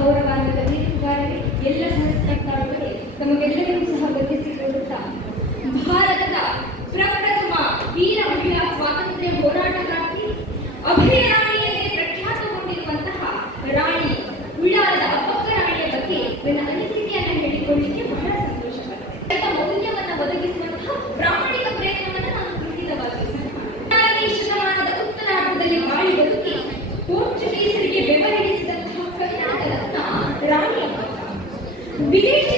ಗೌರವಾನ್ವಿತ ತೀರ್ಪುಗಾರರೇ, ಎಲ್ಲ ಸಹಸ್ರಕಾರರೇ, ನಮಗೆಲ್ಲರಿಗೂ ಸಹ ವಂದಿಸಿಕೊಳ್ಳುತ್ತಾ ಭಾರತದ ಪ್ರಪ್ರಥಮ ವೀರ ಮಹಿಳಾ ಸ್ವಾತಂತ್ರ್ಯ ಹೋರಾಟಗಾರ್ತಿ ಅಭಯರಾಣಿಯಲ್ಲಿ ಪ್ರಖ್ಯಾತಗೊಂಡಿರುವಂತಹ ರಾಣಿ ಉಳ್ಳಾಲದ ಅಬ್ಬಕ್ಕ ರಾಣಿಯ ಬಗ್ಗೆ ನನ್ನ ಅನಿಸಿಕೆಯನ್ನು ಹೇಳಿಕೊಳ್ಳಲಿಕ್ಕೆ ಬಹಳ ಸಂತೋಷವಾಗಿದೆ. ಮೌಲ್ಯವನ್ನು ಒದಗಿಸುವಂತಹ ಪ್ರಾಮಾಣಿಕ ಪ್ರಯತ್ನವನ್ನು ನಾನು ಖಂಡಿತವಾಗಿ ಶತಮಾನದ ಉತ್ತರಾರ್ಧದಲ್ಲಿ ಬಾಳಿ ಬದುಕಿ ಪೋರ್ಚುಗೀಸರಿಗೆ ಬೆವರಿಡಿಸಿದಂತಹ ಕರ್ನಾಟಕದ ರಾಣಿ ವಿದೇಶಿ